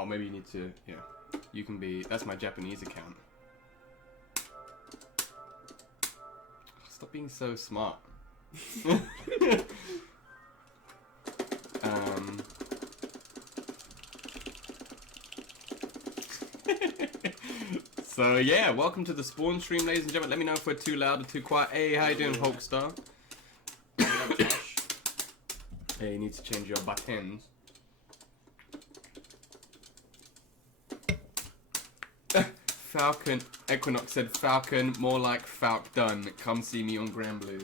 Oh, maybe you need to, yeah. You can be, that's my Japanese account. Stop being so smart. So yeah, welcome to the Spawn stream, ladies and gentlemen. Let me know if we're too loud or too quiet. Hey, how you doing, Hulkstar? Hey, you need to change your buttons. Falcon Equinox said Falcon, more like Falk done. Come see me on Grand Blue.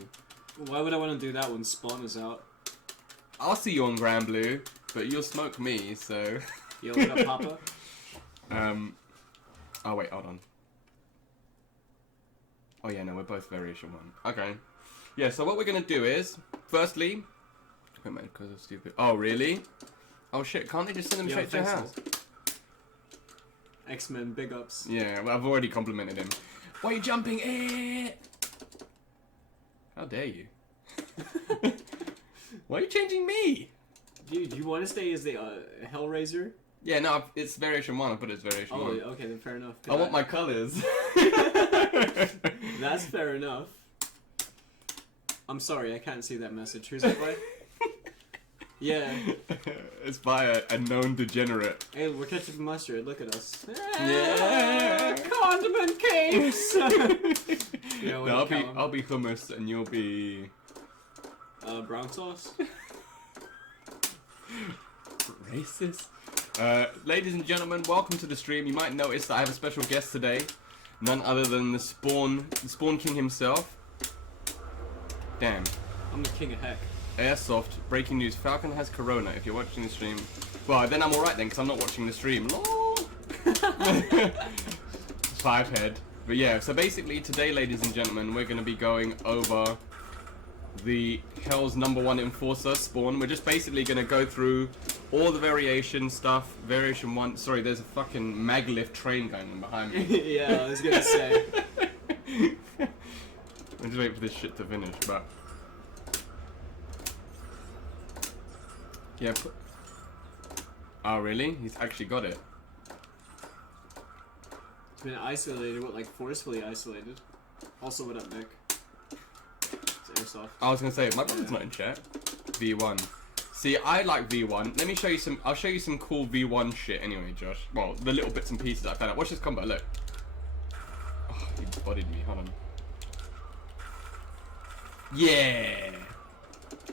Why would I want to do that when Spawn is out? I'll see you on Grand Blue, but you'll smoke me, so. Yo, what up, Papa? Oh wait, hold on. Oh yeah, no, we're both variation 1. Okay. Yeah, so what we're gonna do is, firstly, wait a minute, because I'm stupid. Oh really? Oh shit, can't they just send them straight to your house? X-Men, big ups. Yeah, well, I've already complimented him. Why are you jumping? Eh? How dare you? Why are you changing me? Dude, do you want to stay as the Hellraiser? Yeah, no, it's variation 1. I put it as variation 1. Oh, okay, then fair enough. I want my colours. That's fair enough. I'm sorry, I can't see that message. Who's that by? Yeah. It's by a known degenerate. Hey, we're ketchup and mustard. Look at us. Yeah. Condiment cakes. Yeah, no, I'll be hummus and you'll be brown sauce. Racist. Ladies and gentlemen, welcome to the stream. You might notice that I have a special guest today, none other than the Spawn King himself. Damn. I'm the king of heck. Airsoft, breaking news, Falcon has corona. If you're watching the stream, well then I'm alright then, because I'm not watching the stream. Lol. 5 head. But yeah, so basically today, ladies and gentlemen, we're going to be going over the Hell's #1 enforcer, Spawn. We're just basically going to go through all the variation stuff. Variation 1, sorry, there's a fucking maglev train going on behind me. Yeah, I was going to say. I'm just waiting for this shit to finish, but yeah. Oh really? He's actually got it. It's been isolated, what, like forcefully isolated. Also, what up, Nick? It's Airsoft. I was gonna say, my brother's not in chat. V1. See, I like V1. Let me show you some. I'll show you some cool V1 shit anyway, Josh. Well, the little bits and pieces I found out. Watch this combo. Look. Oh, he bodied me. Hold on. Yeah.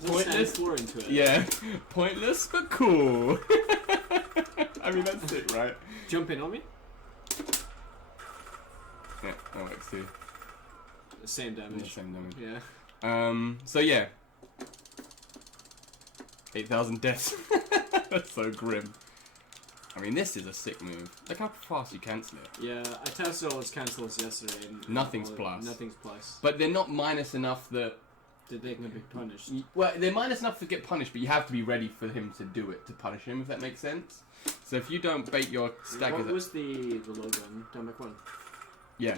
Pointless. Into it. Yeah. Pointless but cool. I mean, that's it, right? Jump in on me. Yeah, that works too. Same damage. Yeah, same damage. Yeah. So yeah. 8,000 deaths. That's so grim. I mean, this is a sick move. Look how fast you cancel it. Yeah, I tested all its cancels yesterday. And nothing's plus. Nothing's plus. But they're not minus enough that they can be punished. Well, they're minus enough to get punished, but you have to be ready for him to do it, to punish him, if that makes sense. So if you don't bait your stack... What was the low gun? Dynamic 1? Yeah.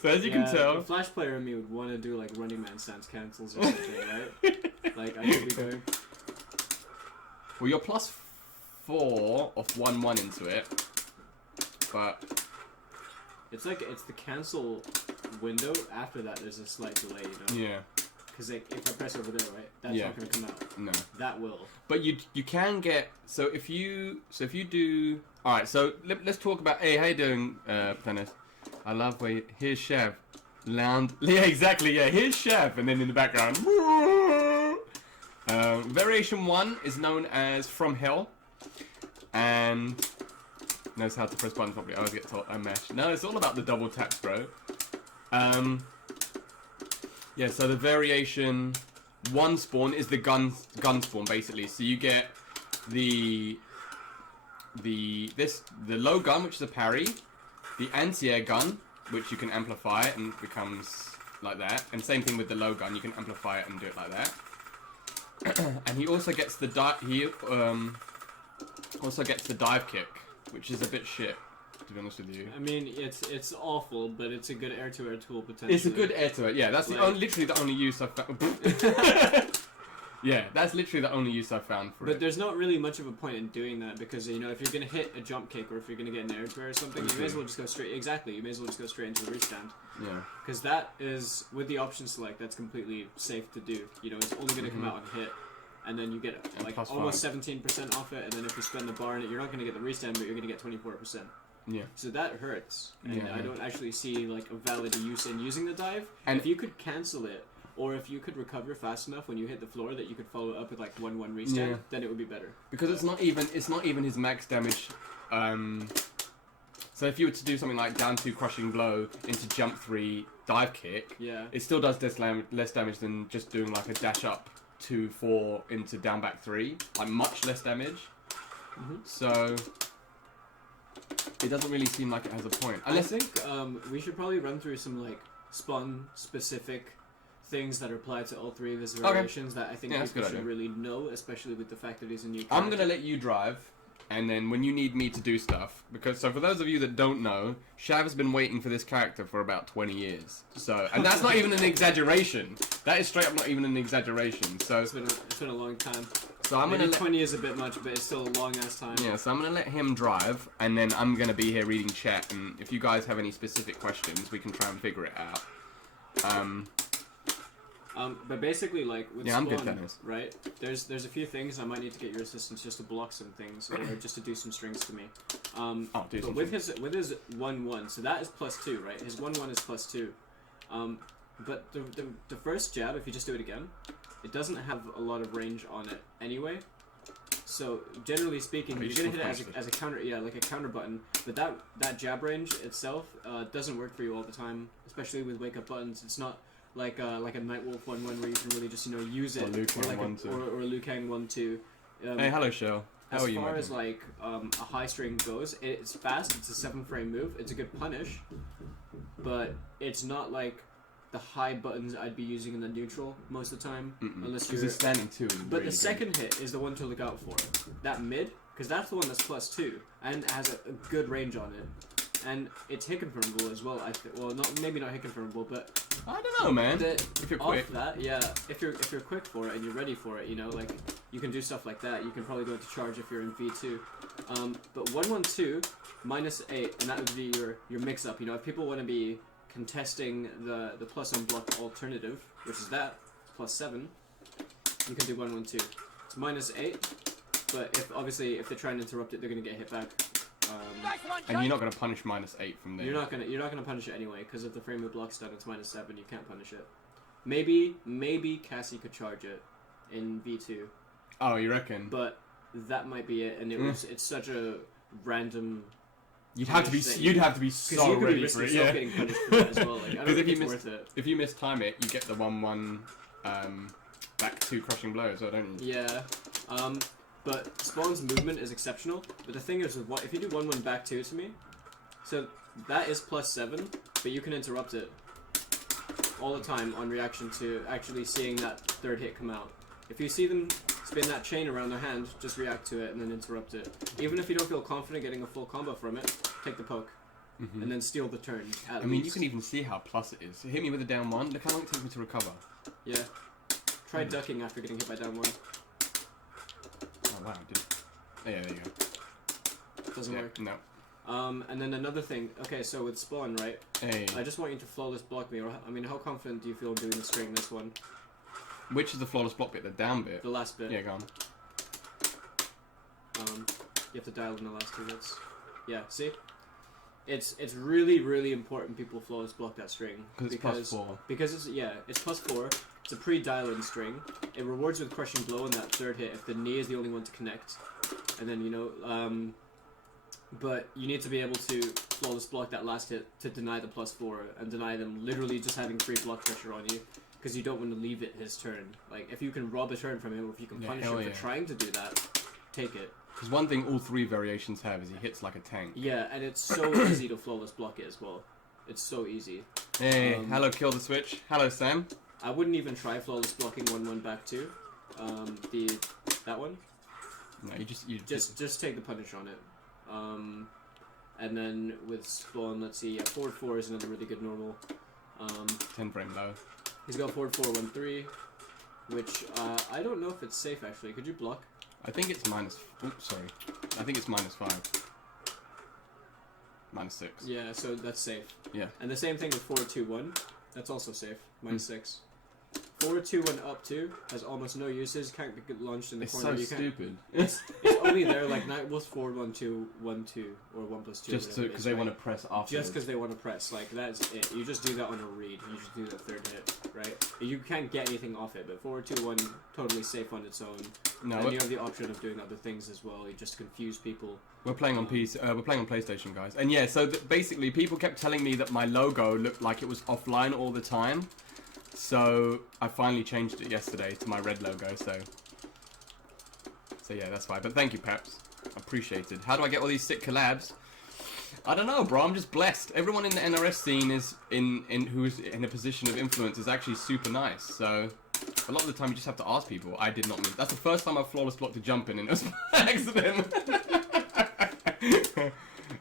So as you can tell... The Flash player in me would want to do like Running Man stance cancels or something, right? Like, I could be going... Well, you're +4 of 1/1 into it, but... It's like, it's the cancel window. After that, there's a slight delay, you know? Yeah. Because like, if I press over there, right, that's not going to come out. No. That will. But you can get, so if you do, alright, so let's talk about, hey, how you doing, Planet? I love where, here's Chev. Yeah, exactly, yeah, here's Chev, and then in the background, variation 1 is known as From Hell, and knows how to press buttons properly. I always get told I mesh. No, it's all about the double taps, bro. Yeah, so the variation 1 spawn is the gun spawn basically. So you get the low gun, which is a parry, the anti-air gun, which you can amplify and it becomes like that, and same thing with the low gun, you can amplify it and do it like that. And he also gets the dive kick, which is a bit shit, to be honest with you. I mean, it's awful, but it's a good air-to-air tool potentially. It's a good air-to-air, yeah. That's like, literally the only use I've found. Yeah, that's literally the only use I've found for But it. there's not really much of a point in doing that because, you know, if you're going to hit a jump kick or if you're going to get an air to or something, you may as well just go straight... Exactly, you may as well just go straight into the reach stand. Yeah. Because that is, with the option select, that's completely safe to do. You know, it's only going to come out on hit, and then you get like almost 17% off it, and then if you spend the bar in it, you're not going to get the reach stand, but you're going to get 24%. Yeah. So that hurts, and Yeah, I don't actually see like a valid use in using the dive. And if you could cancel it, or if you could recover fast enough when you hit the floor that you could follow up with like 1-1 restand, then it would be better. Because it's not even his max damage. So if you were to do something like down 2 crushing blow into jump 3 dive kick, it still does less damage than just doing like a dash up 2-4 into down back 3, like much less damage. So it doesn't really seem like it has a point. I think we should probably run through some like spawn specific things that apply to all 3 of his variations that I think people should really know, especially with the fact that he's a new character. I'm gonna let you drive, and then when you need me to do stuff, because so for those of you that don't know, Shav has been waiting for this character for about 20 years. So, and that's not even an exaggeration. That is straight up not even an exaggeration. So it's been a long time. So I'm Maybe 20 is a bit much, but it's still a long ass time. Yeah, so I'm gonna let him drive, and then I'm gonna be here reading chat, and if you guys have any specific questions, we can try and figure it out. But basically, like with I'm Spawn, good, Dennis. right? There's a few things I might need to get your assistance just to block some things, or just to do some strings to me. But with his 1-1, so that is +2, right? His 1-1 is +2. But the first jab, if you just do it again, it doesn't have a lot of range on it anyway. So generally speaking, you're gonna hit it as a counter, like a counter button. But that jab range itself doesn't work for you all the time, especially with wake up buttons. It's not like a Nightwolf 1-1 where you can really just use it, or a Liu Kang 1-2. Hey, hello, Shell. How are you? As far as like a high string goes, it's fast. It's a 7-frame move. It's a good punish, but it's not like the high buttons I'd be using in the neutral most of the time, unless you're standing too. But the second hit is the one to look out for. That mid, because that's the one that's +2 and has a good range on it, and it's hit confirmable as well. Well, maybe not hit confirmable, but I don't know, man. If you're quick, if you're quick for it and you're ready for it, you know, like you can do stuff like that. You can probably go into charge if you're in V2. But 1-1-2 -8, and that would be your mix up. You know, if people want to be contesting the plus unblocked alternative, which is that +7, you can do 1-1-2. It's -8, but if they try and interrupt it, they're gonna get hit back. And you're not gonna punish -8 from there. You're not gonna punish it anyway, because if the frame of block's done, it's -7. You can't punish it. Maybe Cassie could charge it in V2. Oh, you reckon? But that might be it, and it's such a random. You'd have to be so ready for it. Yeah. Getting punished for that as well. Like, I don't think it's worth it. If you mistime it, you get the 1-1 back 2 crushing blows, don't you? Yeah. But Spawn's movement is exceptional. But the thing is, if you do 1-1 back 2 to me, so that is +7, but you can interrupt it all the time on reaction to actually seeing that third hit come out. If you see them spin that chain around their hand, just react to it and then interrupt it. Even if you don't feel confident getting a full combo from it, take the poke. And then steal the turn. I mean, you can even see how plus it is. So hit me with a down 1, look how long it takes me to recover. Yeah. Try ducking after getting hit by down 1. Oh wow, dude. Oh, yeah, there you go. Doesn't work. No. And then another thing. Okay, so with Spawn, right? Hey. I just want you to flawless block me. Or I mean, how confident do you feel doing the string this one? Which is the flawless block bit? The down bit? The last bit. Yeah, go on. You have to dial in the last 2 hits. Yeah, see? It's really, really important people flawless block that string. Because it's +4. Because it's +4. It's a pre-dial-in string. It rewards with crushing blow on that third hit if the knee is the only one to connect. And then, but you need to be able to flawless block that last hit to deny the +4 and deny them literally just having free block pressure on you. Because you don't want to leave it his turn. Like, if you can rob a turn from him, or if you can punish him for trying to do that, take it. Because one thing all 3 variations have is he hits like a tank. Yeah, and it's so easy to flawless block it as well. It's so easy. Hey, hello, Kill the Switch. Hello, Sam. I wouldn't even try flawless blocking 1-1 back 2. That one. No, you just take the punish on it. And then with Spawn, let's see, forward 4 is another really good normal. 10 frame low. He's got forward 4, 1-3. which I don't know if it's safe actually. Could you block? I think it's minus. Oops, sorry. I think it's -5. -6. Yeah, so that's safe. Yeah. And the same thing with 4-2-1. That's also safe. -6. 4-2-1 up 2 has almost no uses. Can't get launched in the It's corner. so You can't. stupid. It's only there like not was 4-1-2, 1-2, or 1+2. Just because they want to press afterwards. Just because they want to press, like that's it. You just do that on a read. You just do the third hit, right? You can't get anything off it. But 4-2-1 totally safe on its own. No, and you have the option of doing other things as well. You just confuse people. we're playing on PC. We're playing on PlayStation, guys. And yeah, so basically, people kept telling me that my logo looked like it was offline all the time. So I finally changed it yesterday to my red logo. So yeah, that's fine. But thank you, Peps. Appreciated. How do I get all these sick collabs? I don't know, bro. I'm just blessed. Everyone in the NRS scene is who's in a position of influence is actually super nice. So a lot of the time you just have to ask people. I did not mean. That's the first time I've flawless blocked a jump in, and it was by accident.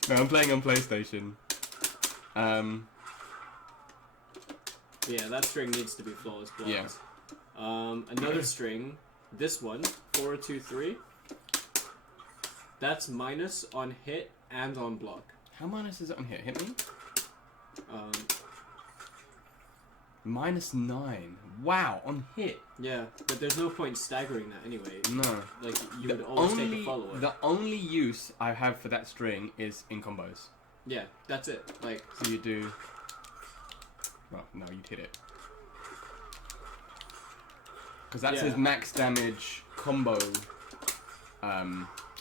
No, I'm playing on PlayStation. Yeah, that string needs to be flawless blocked. Yeah. Another string. This one, 4-2-3. That's minus on hit and on block. How minus is it on hit? Hit me. -9. Wow, on hit. Yeah, but there's no point staggering that anyway. No. Like, you would always take the follow-up. The only use I have for that string is in combos. Yeah, that's it. Like, So you do... Well, no, you'd hit it. Because that's his max damage combo.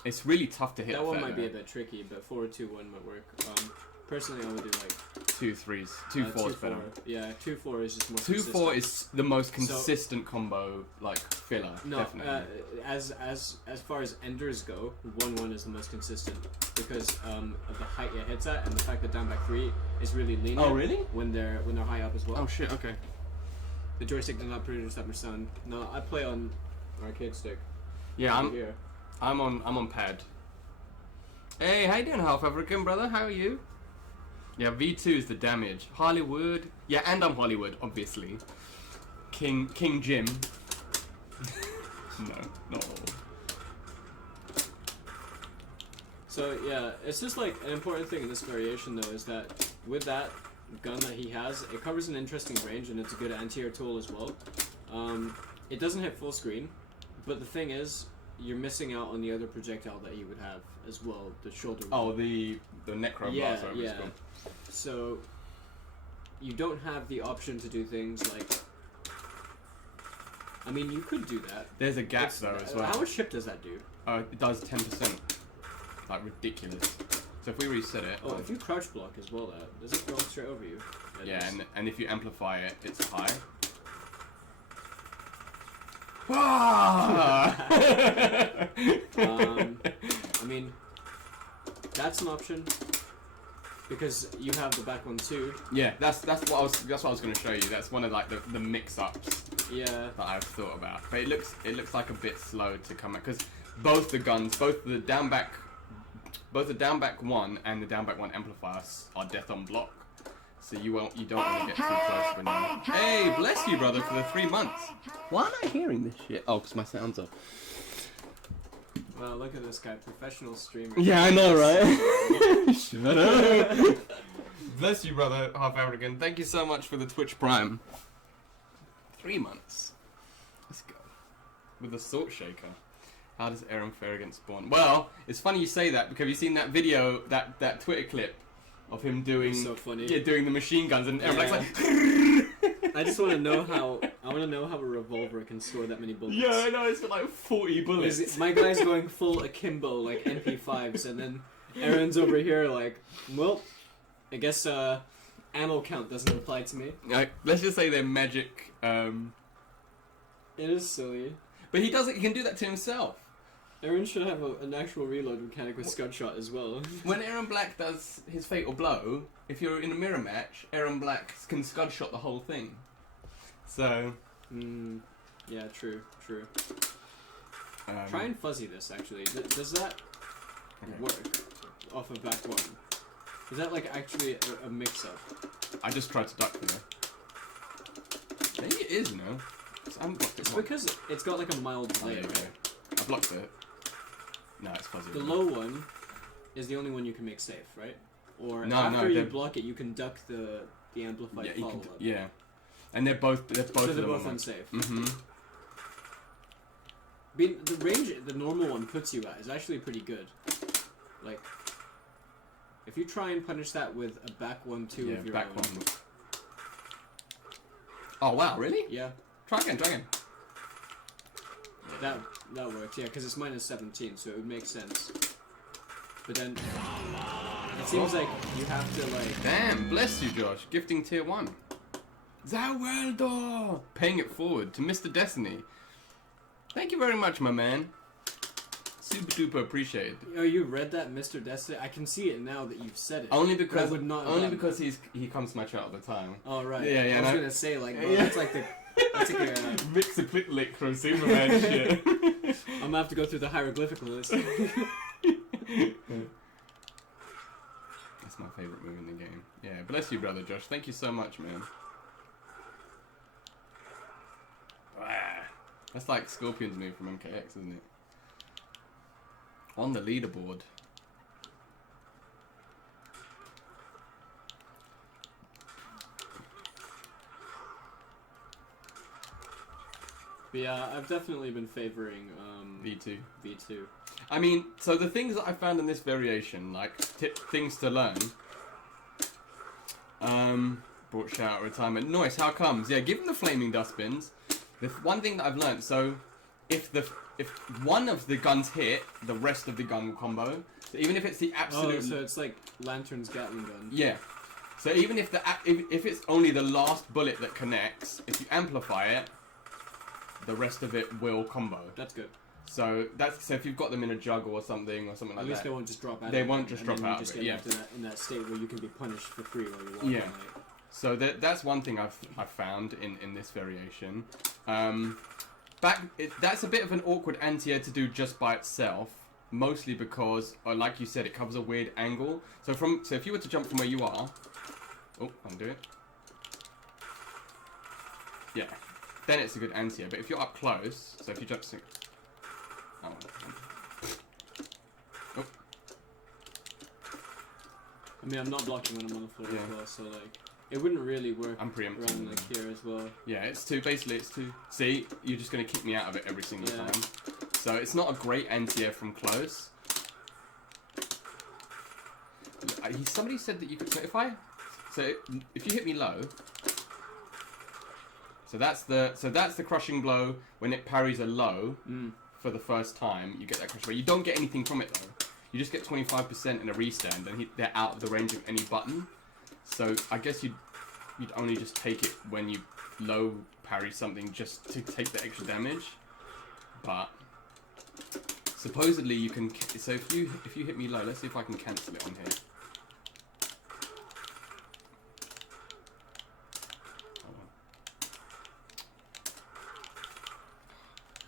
It's really tough to hit. That one might be a bit tricky, but 4-2-1 might work. Personally, I would do like 2 3s, 2 4s better. Yeah, 2-4 is just more. 2-4 is the most consistent combo, like filler. No, definitely. as far as enders go, 1-1 is the most consistent because of the height it hits at and the fact that down back 3 is really lenient. Oh really? When they're high up as well. Oh shit. Okay. The joystick does not produce that much sound. No, I play on arcade stick. Yeah, here. I'm on pad. Hey, how you doing, Half African brother? How are you? Yeah, V2 is the damage. Hollywood. Yeah, and I'm Hollywood, obviously. King Jim. No, not all. So yeah, it's just like an important thing in this variation though is that with that gun that he has, it covers an interesting range and it's a good anti-air tool as well. It doesn't hit full screen, but the thing is, you're missing out on the other projectile that you would have as well, the shoulder. Oh, the necro blaster. Yeah. So you don't have the option to do things like. I mean, you could do that. There's a gap though as well. How much chip does that do? It does 10%. Like ridiculous. So if we reset it. Oh, if you crouch block as well, does it go straight over you? Yeah, and if you amplify it, it's high. I mean, that's an option because you have the back one too. Yeah, that's what I was going to show you. That's one of like the mix-ups. Yeah. That I've thought about, but it looks like a bit slow to come out because both the guns, both the down back 1 and the down back 1 amplifiers are death on block. So you don't want to get too close when you... Hey, bless you, brother, for the 3 months. Why am I hearing this shit? Oh, because my sound's off. Well, look at this guy, professional streamer. Yeah, I know, right? Shut up. Bless you, brother, Half African. Thank you so much for the Twitch Prime. 3 months. Let's go. With a salt shaker. How does Aaron fare against Spawn? Well, it's funny you say that because have you seen that video, that Twitter clip of him doing funny. Yeah, doing the machine guns and Aaron Black's like I just want to know how a revolver can store that many bullets. Yeah, I know, it's got like 40 bullets. My guy's going full akimbo, like MP5s, and then Aaron's over here like, well, I guess ammo count doesn't apply to me. Let's just say they're magic. It is silly. But he can do that to himself. Aaron should have an actual reload mechanic with scud shot as well. When Aaron Black does his fatal blow, if you're in a mirror match, Aaron Black can scud shot the whole thing. So... yeah, true. Try and fuzzy this, actually. Does that work off of back 1? Is that like actually a mix-up? I just tried to duck there. Maybe it is, you know? I haven't blocked it It's once. because it's got like a mild Oh, delay, there you right? go. I blocked it. No, it's fuzzy. The low one is the only one you can make safe, right? Or No, after no, you they're- block it, you can duck the amplified Yeah, you can, follow-up. yeah. And they're both So of they're them both on unsafe. Mm-hmm. The range the normal one puts you at is actually pretty good. Like, if you try and punish that with a back 1-2 Yeah, of your back own. one. Oh wow, really? Yeah, Try again, try again. that works. Yeah, because it's minus 17, so it would make sense. But then it seems like you have to like. Damn, bless you, Josh. Gifting tier 1. Zaweldo! Paying it forward to Mr. Destiny. Thank you very much, my man. Super duper appreciated. Oh, you read that, Mr. Destiny? I can see it now that you've said it. Only because would not have only done because he comes to my chat all the time. Oh right. Yeah, yeah, I was no. gonna say like, well, Yeah. that's like a. Mix a click lick from Superman shit. I'm gonna have to go through the hieroglyphic list. That's my favourite move in the game. Yeah, bless you, brother Josh. Thank you so much, man. That's like Scorpion's move from MKX, isn't it? On the leaderboard. But yeah, I've definitely been favoring V2. V2. I mean, so the things that I found in this variation, like things to learn. Brought shout retirement. Nice. How comes? Yeah, given the flaming dustbins, the one thing that I've learned. So, if one of the guns hit, the rest of the gun will combo. So even if it's the absolute. Oh, so it's like Lantern's Gatling gun. Yeah. So even if if it's only the last bullet that connects, if you amplify it, the rest of it will combo. That's good. So if you've got them in a jug or something like At least that. they won't just drop out. They of won't it, just and drop then you out of just it, get yeah. left in that state where you can be punished for free while you walk Yeah. all night. So that's one thing I've found in this variation. That's a bit of an awkward anti-air to do just by itself, mostly because, like you said, it covers a weird angle. So if you were to jump from where you are, undo it. Yeah, then it's a good anti-air. But if you're up close, so if you jump, I mean, I'm not blocking when I'm on the floor Yeah. as well, so like it wouldn't really work I'm preempting. around like here as well. Yeah, it's two. Basically, it's two. See, you're just gonna kick me out of it every single Yeah. time. So it's not a great anti-air from close. Somebody said that you could. So if you hit me low. So that's the crushing blow when it parries a low for the first time. You get that crushing blow. You don't get anything from it though. You just get 25% in a restand, and they're out of the range of any button. So I guess you'd only just take it when you low parry something just to take the extra damage. But supposedly you can. So if you hit me low, let's see if I can cancel it on here.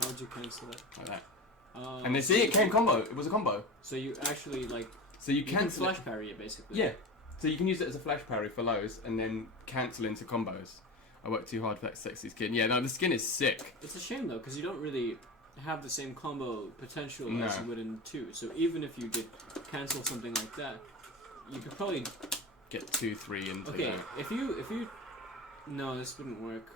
How would you cancel it? Like that. And they see it came combo. It was a combo. So you actually like. So you can cancel flash it. parry it basically. Yeah. So you can use it as a flash parry for lows and then cancel into combos. I worked too hard for that sexy skin. Yeah, no, the skin is sick. It's a shame though, because you don't really have the same combo potential No. as you would in 2. So even if you did cancel something like that, you could probably. Get 2-3 into Okay, that. if you. No, this wouldn't work.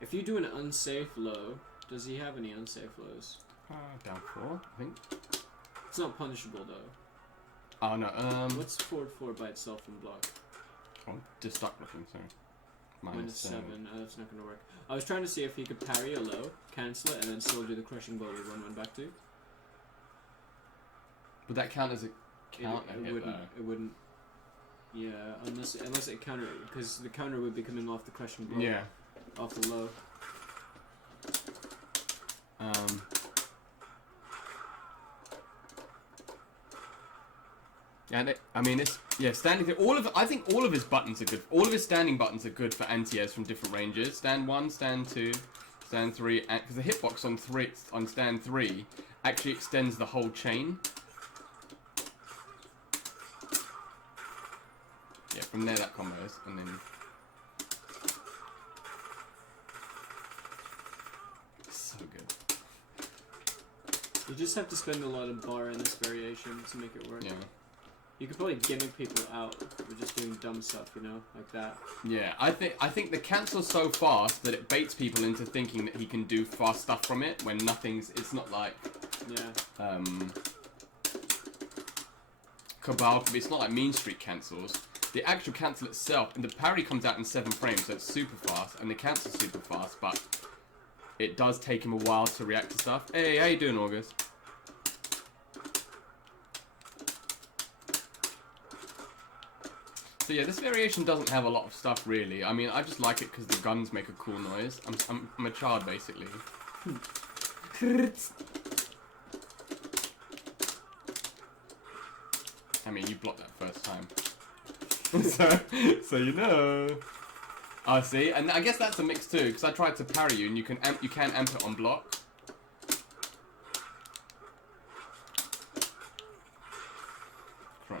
If you do an unsafe low, does he have any unsafe lows? Down 4, I think. It's not punishable though. Oh no, What's forward 4 by itself in block? I'm just stuck looking, sorry. Minus 7. That's not gonna work. I was trying to see if he could parry a low, cancel it, and then still do the crushing blow with 1-1 back 2. Would that count as a counter It hit wouldn't. though? It wouldn't. Yeah, unless it counter, because the counter would be coming off the crushing blow. Yeah. Off the low. Yeah, I mean, standing. I think all of his buttons are good. All of his standing buttons are good for anti-airs from different ranges. Stand 1, stand 2, stand 3, because the hitbox on stand 3 actually extends the whole chain. Yeah, from there that combos, and then You just have to spend a lot of bar in this variation to make it work. Yeah. You could probably gimmick people out with just doing dumb stuff, you know, like that. Yeah, I think the cancel's so fast that it baits people into thinking that he can do fast stuff from it when nothing's. It's not like. Yeah. Cabal. It's not like Mean Streak cancels. The actual cancel itself, and the parry comes out in 7 frames, so it's super fast, and the cancel's super fast, but it does take him a while to react to stuff. Hey, how you doing, August? So yeah, this variation doesn't have a lot of stuff really. I mean, I just like it because the guns make a cool noise. I'm a child basically. I mean, you blocked that first time. so you know. Oh, see, and I guess that's a mix too, because I tried to parry you, and you can amp it on block.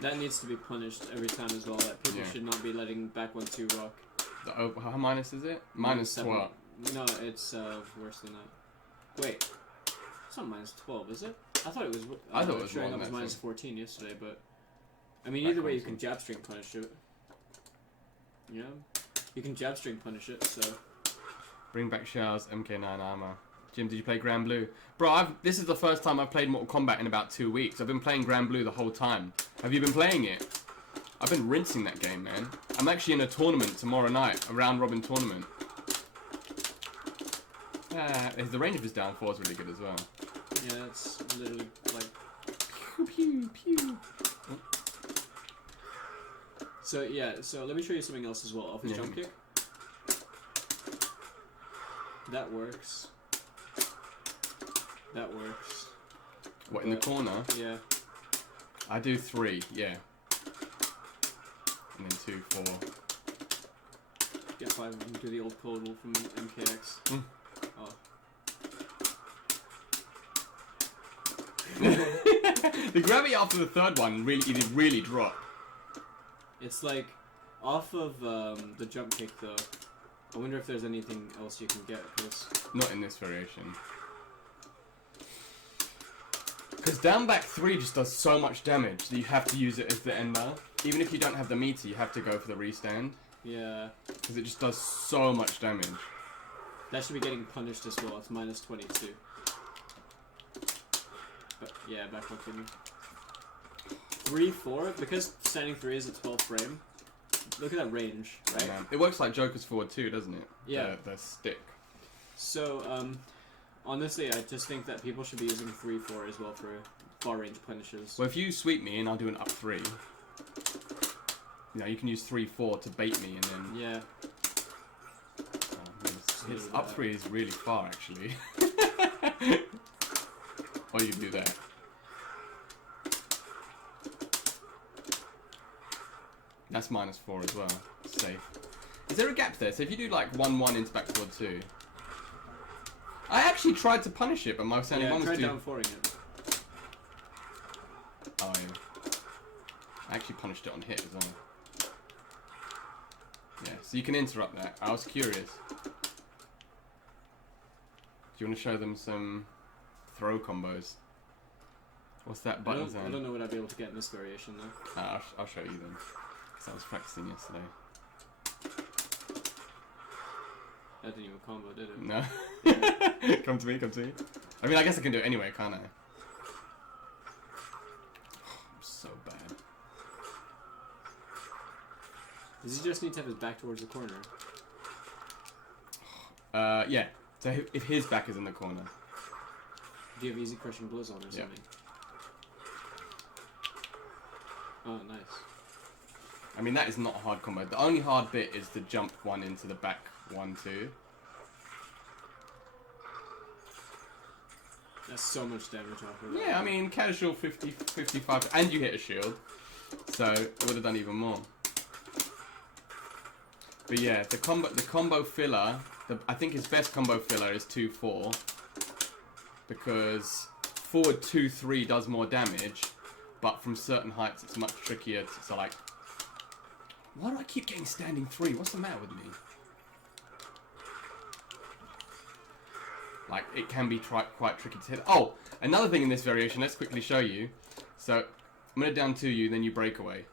That needs to be punished every time as well. That people should not be letting back 1-2 rock. How minus is it? Minus 12. No, it's worse than that. Wait, it's not minus 12, is it? I thought it was. I thought it was showing more up as than minus that, 14 yesterday, but I mean, either way, you can jab string punish it. Yeah, you can jab string punish it. So Bring back Shells, MK9 armor. Jim, did you play Grand Blue? Bro, this is the first time I've played Mortal Kombat in about 2 weeks. I've been playing Grand Blue the whole time. Have you been playing it? I've been rinsing that game, man. I'm actually in a tournament tomorrow night, a round-robin tournament. The range of his downfall is really good as well. Yeah, it's literally like... Pew, pew, pew. So, yeah, so let me show you something else as well. Off his jump kick. That works. That works. What, in the corner? Yeah. I do 3, yeah. And then 2, 4. Get 5 of them, do the old code from MKX. Mm. Oh. The gravity after the third one really dropped. It's like, off of the jump kick though, I wonder if there's anything else you can get, because... Not in this variation. Because down back 3 just does so much damage that you have to use it as the ender. Even if you don't have the meter, you have to go for the restand. Yeah. Because it just does so much damage. That should be getting punished as well, it's minus 22. But, yeah, back up in 3, 4, because standing 3 is a 12 frame. Look at that range, right? Yeah. It works like Joker's forward too, doesn't it? Yeah. The stick. So, honestly, I just think that people should be using 3, 4 as well for far range punishes. Well, if you sweep me and I'll do an up 3, you know, you can use 3, 4 to bait me and then... Yeah. His up 3 is really far, actually. Or you do that. That's minus 4 as well. Safe. Is there a gap there? So if you do like 1-1 into back forward 2... I actually tried to punish it, but my standing 1 was too... Yeah, try down 4ing it. Oh, yeah. I actually punished it on hit as well. Yeah, so you can interrupt that. I was curious. Do you want to show them some throw combos? What's that button? I don't know what I'd be able to get in this variation though. I'll show you then. Because I was practicing yesterday. That didn't even combo, did it? No. Come to me, come to me. I mean, I guess I can do it anyway, can't I? I'm so bad. Does he just need to have his back towards the corner? Yeah. So if his back is in the corner. Do you have easy crushing blows on or something? Oh, nice. I mean, that is not a hard combo. The only hard bit is the jump 1 into the back 1, 2. That's so much damage off of that. Yeah, I mean, casual 50, 55, and you hit a shield. So, it would have done even more. But yeah, the combo filler, I think his best combo filler is 2-4. Because forward 2-3 does more damage, but from certain heights it's much trickier to like... Why do I keep getting standing 3? What's the matter with me? Like, it can be quite tricky to hit. Oh, another thing in this variation, let's quickly show you. So, I'm going to down 2 you, then you break away.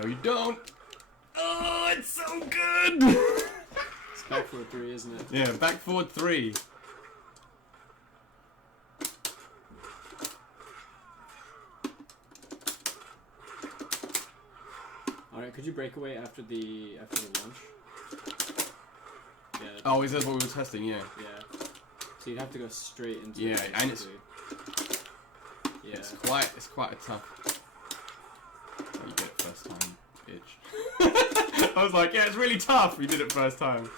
No, you don't. Oh, it's so good! It's back forward 3, isn't it? Yeah, back forward 3. Alright, could you break away after the launch? Yeah. Oh, is that what we were testing? Yeah. Yeah. So you'd have to go straight into. Yeah, it, and it's. Yeah. It's quite a tough. Oh, you get it first time, bitch. I was like, yeah, it's really tough. You did it first time.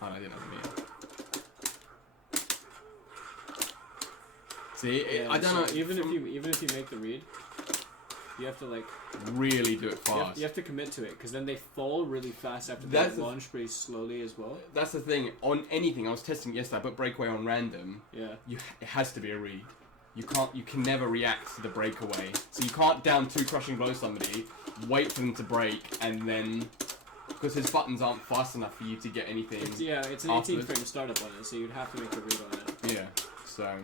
Oh, I didn't have me. See, Yeah, I don't know. Even if you make the read, you have to like really do it fast. You have to commit to it because then they fall really fast after they launch pretty slowly as well. That's the thing. On anything, I was testing it yesterday. I put breakaway on random. Yeah. It has to be a read. You can never react to the breakaway. So you can't down 2 crushing blow somebody, wait for them to break, and then because his buttons aren't fast enough for you to get anything. It's an 18 frame startup on it, so you'd have to make a read on it. Yeah. So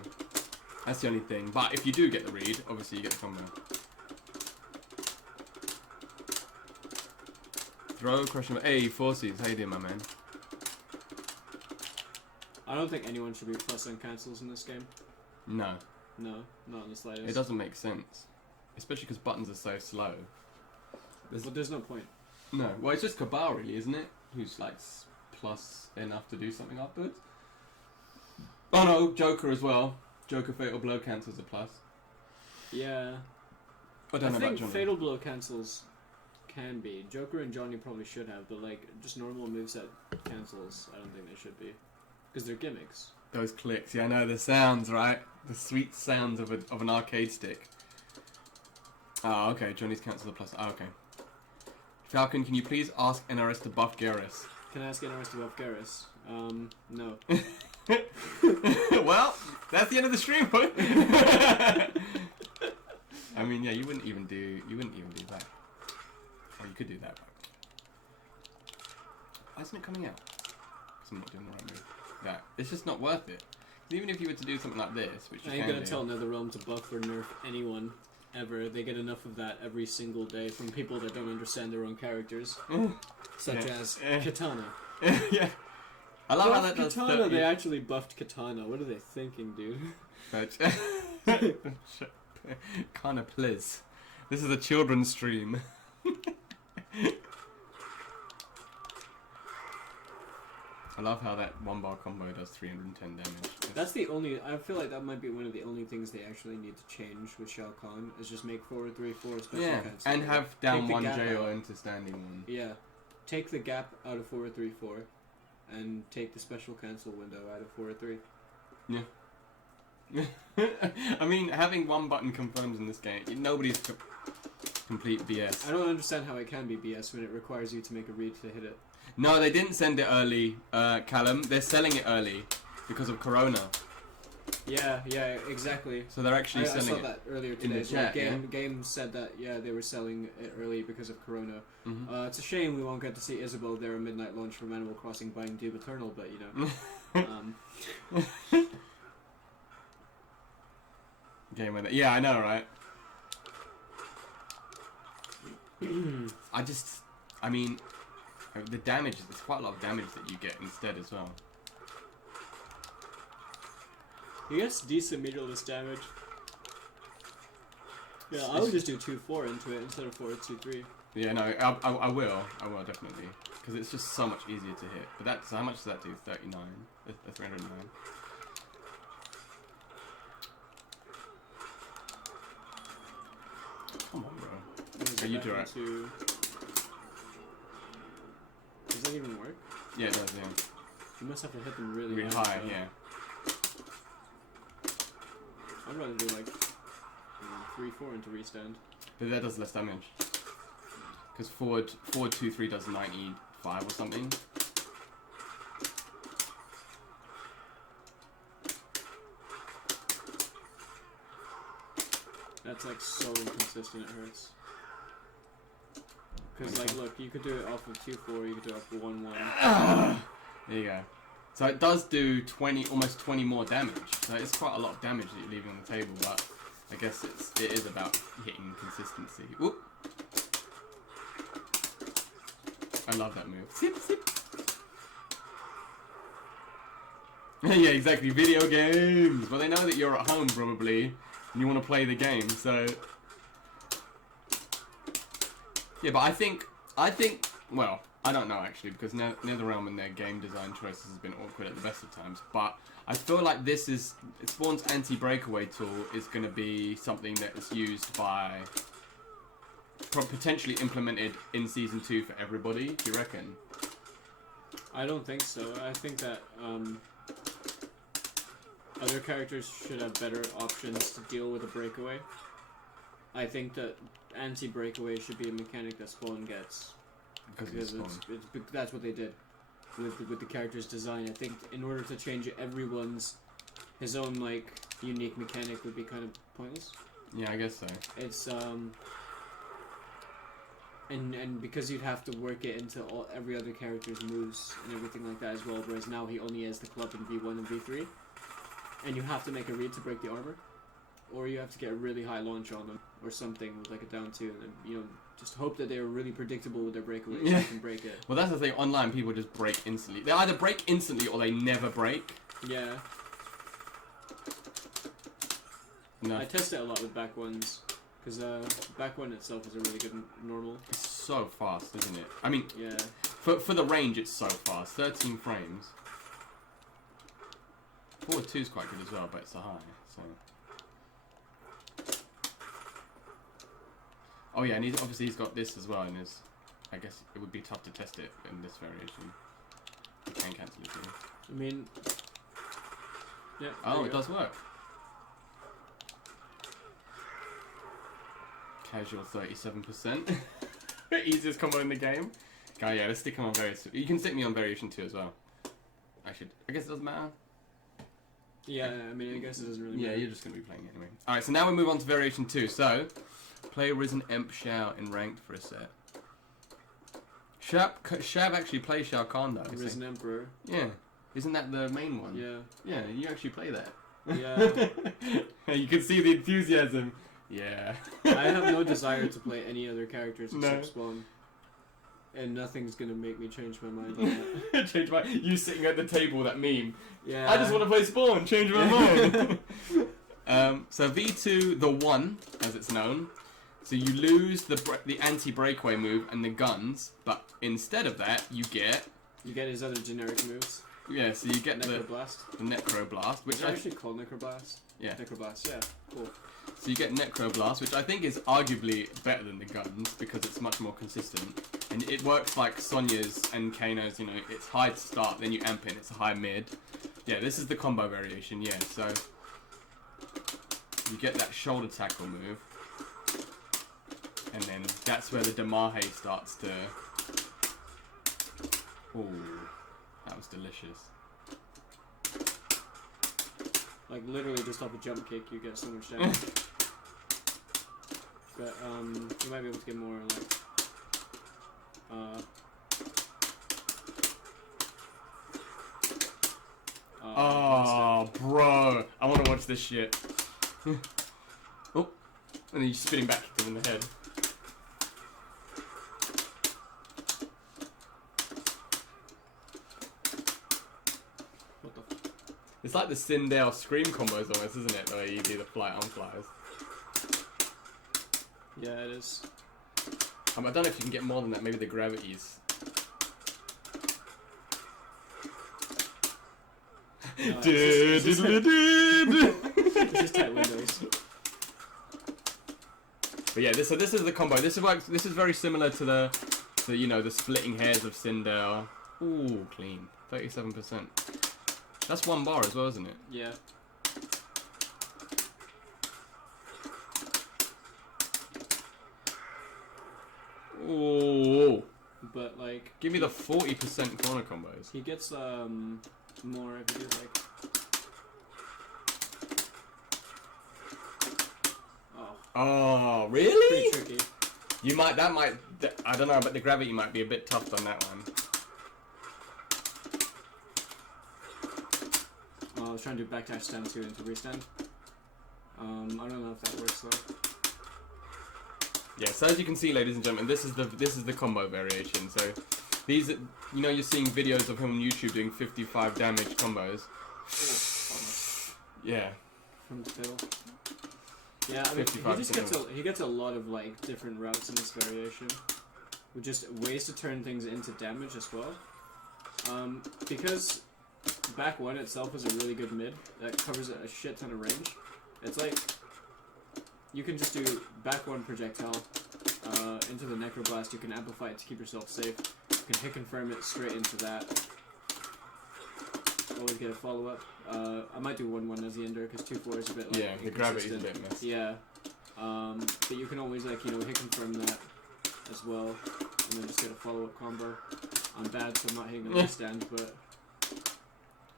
that's the only thing. But if you do get the read, obviously you get the combo. Throw, crushing. Hey, Forces, how you doing, my man? I don't think anyone should be plus on cancels in this game. No. No, not in the slightest. It doesn't make sense. Especially because buttons are so slow. There's no point. No. Well, it's just Cabal, really, isn't it? Who's, like, plus enough to do something upwards. Oh, no, Joker as well. Joker Fatal Blow cancels a plus. Yeah. I don't know about think Johnny. Fatal Blow cancels can be. Joker and Johnny probably should have, but, like, just normal moveset cancels, I don't think they should be. Because they're gimmicks. Those clicks, yeah, I know the sounds, right? The sweet sounds of an arcade stick. Oh, okay, Johnny's cancelled the plus. Oh, okay. Falcon, can you please ask NRS to buff Garrus? Can I ask NRS to buff Garrus? No. Well, that's the end of the stream. I mean, yeah, you wouldn't even do that. Or you could do that. Why isn't it coming out? Because I'm not doing the right move. That it's just not worth it. Even if you were to do something like this, which you I ain't can gonna do. tell NetherRealm to buff or nerf anyone ever. They get enough of that every single day from people that don't understand their own characters, such as Katana. Yeah, I love how that does. Katana. They actually buffed Katana. What are they thinking, dude? Kinda please. This is a children's stream. I love how that 1-bar combo does 310 damage. That's the only. I feel like that might be one of the only things they actually need to change with Shao Kahn is just make forward 3/4 special cancel. And have down Take 1 the gap JO out. into standing 1. Yeah, take the gap out of forward 3/4, and take the special cancel window out of forward 3. Yeah. I mean, having 1 button confirms in this game, nobody's complete BS. I don't understand how it can be BS when it requires you to make a read to hit it. No, they didn't send it early, Callum. They're selling it early because of Corona. Yeah, exactly. So they're actually selling it. I saw that earlier in the today. chat, Game said that, they were selling it early because of Corona. Mm-hmm. It's a shame we won't get to see Isabel there a midnight launch from Animal Crossing buying Doom Eternal, but, Game with it. Yeah, I know, right? I mean, the damage, there's quite a lot of damage that you get instead as well. He gets decent meterless damage. Yeah, I would just do 2/4 into it instead of 4/2/3. Yeah, no, I will definitely, because it's just so much easier to hit. But that's how much does that do? 39, 309. Come on, bro. Are you do it? Does that even work? Yeah, it does. Yeah. You must have to hit them really High, so. yeah. I'd rather do like 3/4 into restand. But that does less damage. Because forward 2/3 does 95 or something. That's like so inconsistent, it hurts. Because, like, look, you could do it off of 2-4, you could do it off of 1-1. There you go. So it does do almost 20 more damage. So it's quite a lot of damage that you're leaving on the table, but I guess it is about hitting consistency. Whoop. I love that move. Sip, sip. Yeah, exactly. Video games. Well, they know that you're at home probably, and you want to play the game. So yeah, but I think. Well, I don't know actually, because NetherRealm and their game design choices has been awkward at the best of times. But I feel like Spawn's anti-breakaway tool is going to be something that is used by, potentially implemented in Season 2 for everybody. Do you reckon? I don't think so. I think that other characters should have better options to deal with a breakaway. I think that anti-breakaway should be a mechanic that Spawn gets. Because that's what they did with the character's design. I think in order to change his own like unique mechanic would be kind of pointless. Yeah, I guess so. It's and because you'd have to work it into every other character's moves and everything like that as well. Whereas now he only has the club in V1 and V3, and you have to make a read to break the armor, or you have to get a really high launch on them or something with like a down 2, and just hope that they're really predictable with their breakaways so you can break it. Well, that's the thing. Online, people just break instantly. They either break instantly or they never break. Yeah. No. I test it a lot with back ones, because back one itself is a really good normal. It's so fast, isn't it? I mean, yeah. For the range, it's so fast. 13 frames. Forward 2 is quite good as well, but it's a high, so. Oh yeah, and obviously he's got this as well, and I guess it would be tough to test it in this variation. You can cancel it too. I mean, yeah. Oh, it does work. Casual 37%. Easiest combo in the game. Oh yeah, let's stick him on variation. You can stick me on variation 2 as well. I guess it doesn't matter. Yeah, I mean, I guess it doesn't really matter. Yeah, you're just going to be playing it anyway. Alright, so now we move on to variation 2. So, play Risen Emp Shao in ranked for a set. Shav actually plays Shao Kahn though. Risen Emperor. Yeah. Isn't that the main one? Yeah. Yeah, you actually play that. Yeah. You can see the enthusiasm. Yeah. I have no desire to play any other characters except Spawn. And nothing's gonna make me change my mind on that. Change my... You sitting at the table, that meme. Yeah. I just want to play Spawn, change my mind. So V2, the 1, as it's known. So you lose the anti-breakaway move and the guns, but instead of that, you get... You get his other generic moves. Yeah, so you get Necroblast. the Necroblast, which is it actually called Necroblast? Yeah. Necroblast, yeah. Cool. So you get Necroblast, which I think is arguably better than the guns because it's much more consistent. And it works like Sonya's and Kano's, it's high to start, then you amp in, it's a high mid. Yeah, this is the combo variation, yeah, so... You get that shoulder tackle move. And then that's where the Damahe starts to... Ooh, that was delicious. Like, literally just off a jump kick, you get so much damage. But, you might be able to get more, like... Oh, bro. I want to watch this shit. Oh, and then you spit him back, kick him in the head. What the f... It's like the Sindel Scream combos almost, isn't it? The way you do the fly on flyers. Yeah, it is. I don't know if you can get more than that. Maybe the gravities. It's just tight windows. But yeah, so this is the combo. This is very similar to the the splitting hairs of Sindel. Ooh, clean. 37%. That's 1 bar as well, isn't it? Yeah. Ooh. But like, give me the 40% corner combos. He gets more if you do like. Oh, really? Pretty tricky. You might, I don't know, but the gravity might be a bit tough on that one. I was trying to do backdash stand 2 into restand. I don't know if that works though. Yeah, so as you can see, ladies and gentlemen, this is the combo variation. So these, you know, you're seeing videos of him on YouTube doing 55 damage combos. Yeah. From Phil. Yeah, I mean, he gets a lot of like different routes in this variation, with just ways to turn things into damage as well. Because back one itself is a really good mid that covers a shit ton of range. It's like you can just do back one projectile into the Necroblast. You can amplify it to keep yourself safe. You can hit confirm it straight into that. Always get a follow up. I might do 1-1 as the ender because 2-4 is a bit like the gravity is a bit messy. Yeah. But you can always like hit confirm that as well, and then just get a follow up combo. I'm bad, so I'm not hitting on the stand, but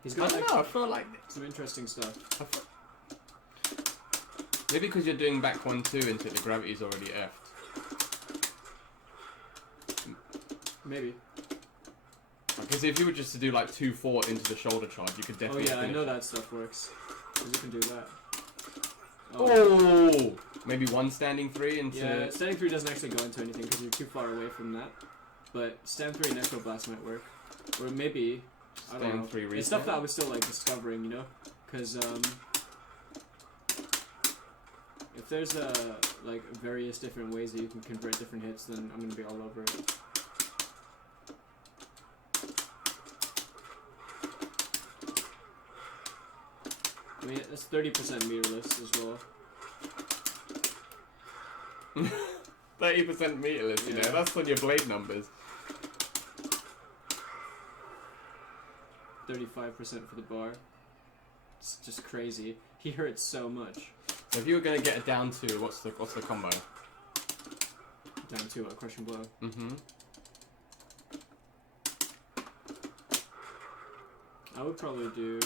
he's got I feel like some interesting stuff. Maybe because you're doing back 1-2 into it, the gravity's already effed. Maybe. Because if you were just to do like 2-4 into the shoulder charge, you could definitely. Oh yeah, I know that stuff works. Because you can do that. Oh! Maybe one standing 3 into. Yeah, standing 3 doesn't actually go into anything because you're too far away from that. But stand 3 Necroblast might work. Or maybe. I don't know. 3 it's stuff that I was still like discovering, you know? Because if there's like various different ways that you can convert different hits, then I'm gonna be all over it. I mean, it's 30% meterless as well. 30% meterless, you know, that's on your blade numbers. 35% for the bar. It's just crazy. He hurts so much. So if you were gonna get it down to, what's the combo? Down to a crushing blow. Mm-hmm. I would probably do.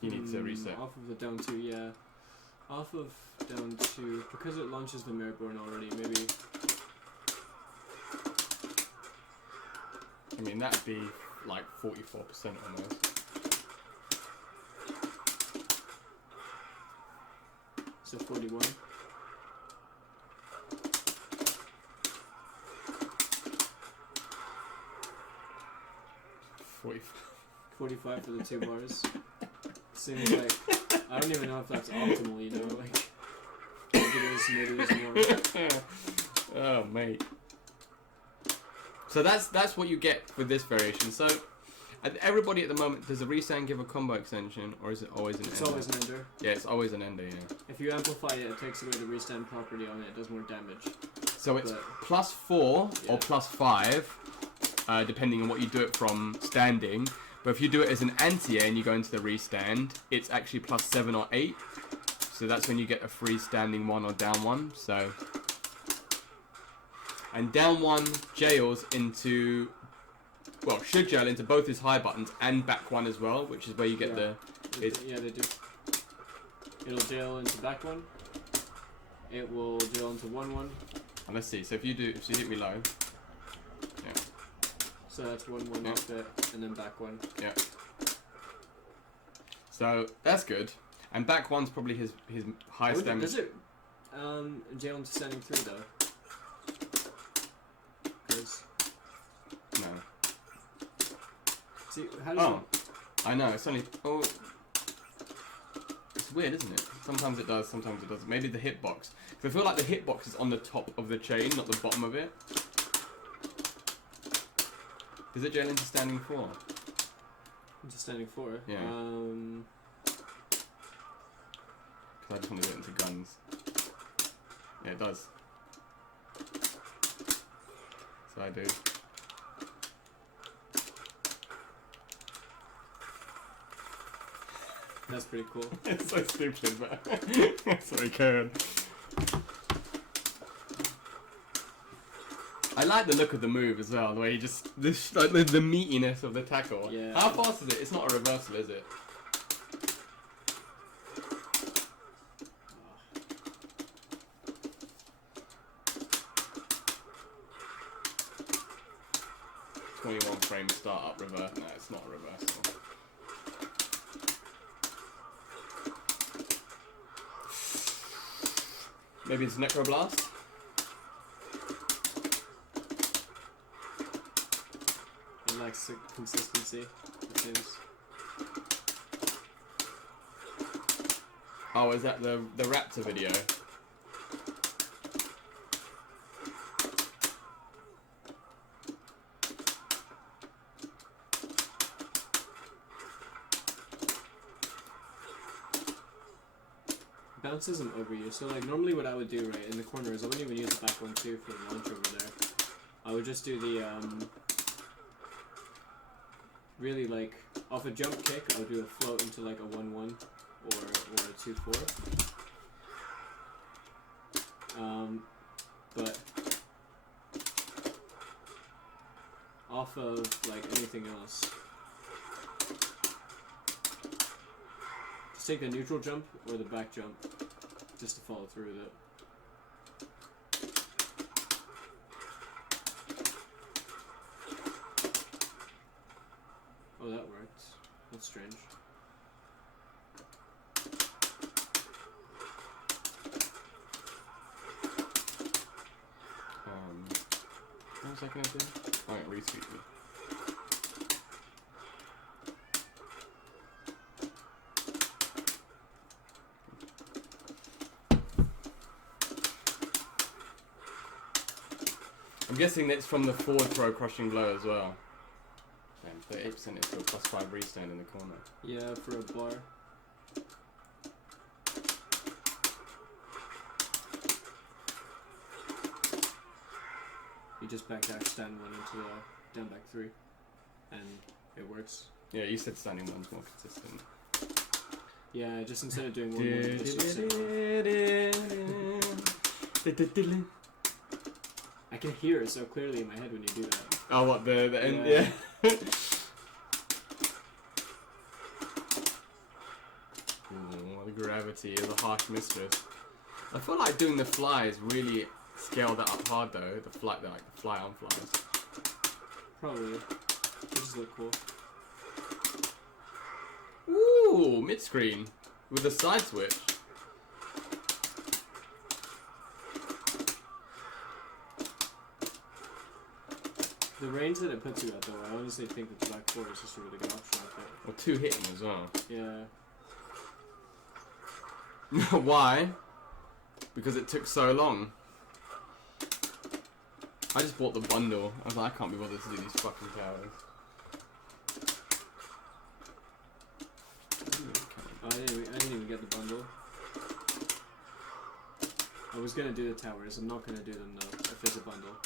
You need to reset. Off of the down 2, yeah. Off of down 2, because it launches the Mirrorborn already, maybe. I mean, that'd be like 44% almost. So 41. $45 for the 2 bars. Seems like I don't even know if that's optimal, you know, like maybe it is more. Oh mate. So that's what you get with this variation. So everybody at the moment, does a restand give a combo extension or is it always an ender? It's always an ender. Yeah, it's always an ender, yeah. If you amplify it, it takes away the restand property on it, it does more damage. So it's +4 or +5, depending on what you do it from standing. But if you do it as an anti-air and you go into the restand, it's actually +7 or 8. So that's when you get a free standing 1 or down 1. So, and down 1 jails into, well, should jail into both his high buttons and back 1 as well, which is where you get yeah, they do. It'll jail into back 1. It will jail into 1-1. And let's see. So if you hit me low. Yeah. So that's 1-1 off it, and then back 1. Yeah. So that's good. And back 1's probably his highest damage. Does it jail into standing 3 though? Because no. See, how does I know. It's only. Oh. It's weird, isn't it? Sometimes it does. Sometimes it doesn't. Maybe the hitbox. Because I feel like the hitbox is on the top of the chain, not the bottom of it. Is it jail into standing 4? Into standing 4? Yeah. Because I just want to do it into guns. Yeah, it does. So I do. That's pretty cool. It's so stupid, but that's what we can. I like the look of the move as well, the way you just like the meatiness of the tackle. Yeah. How fast is it? It's not a reversal, is it? 21 frame startup reverse. No, it's not a reversal. Maybe it's Necroblast? It lacks consistency, it seems. Oh, is that the Raptor video? Bounce isn't overused, so like normally what I would do right in the corner is I wouldn't even use the back one too for the launch over there. I would just do the really like off a jump kick. I'll do a float into like a 1-1 or a 2-4. But off of like anything else, just take the neutral jump or the back jump just to follow through with it. Oh, that worked. That's strange. What was I gonna do? Oh, it retweet me. I'm guessing that's from the forward throw crushing blow as well. Damn, 38% is still +5 restand in the corner. Yeah, for a bar. You just back dash stand one into the down back 3, and it works. Yeah, you said standing one's more consistent. Yeah, just instead of doing 1-1, just sit around. I can hear it so clearly in my head when you do that. Oh, what, the end? Yeah. Ooh, the gravity is a harsh mistress. I feel like doing the flies really scale that up hard though. The fly on flies. Probably. They just look cool. Ooh, mid screen with a side switch. The range that it puts you at, though, I honestly think that the back 4 is just a really good option like that. Well, 2 hitting as well. Yeah. Why? Because it took so long. I just bought the bundle. I was like, I can't be bothered to do these fucking towers. I didn't even get the bundle. I was gonna do the towers. I'm not gonna do them though, if there's a bundle.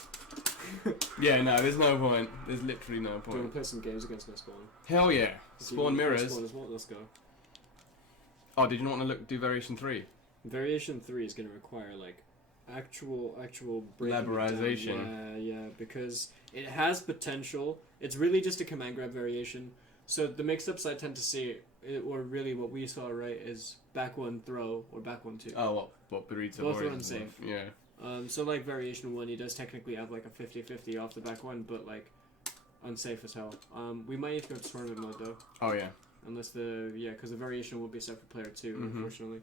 Yeah, no, there's no point. There's literally no Do you point. want to play some games against no spawn? Hell yeah. Spawn mirrors. Spawn as well? Let's go. Oh, did you not want to do variation 3? Variation 3 is gonna require like actual breaking it down. Laborization. Yeah, because it has potential. It's really just a command grab variation. So the mix-ups I tend to see, or really what we saw, right, is back 1 throw or back 1 2. Oh, what burrito? Both are unsafe. Yeah. So like variation 1, he does technically have like a 50-50 off the back 1, but like unsafe as hell. We might need to go to tournament mode though. Oh yeah. Unless because the variation will be set for player 2, unfortunately.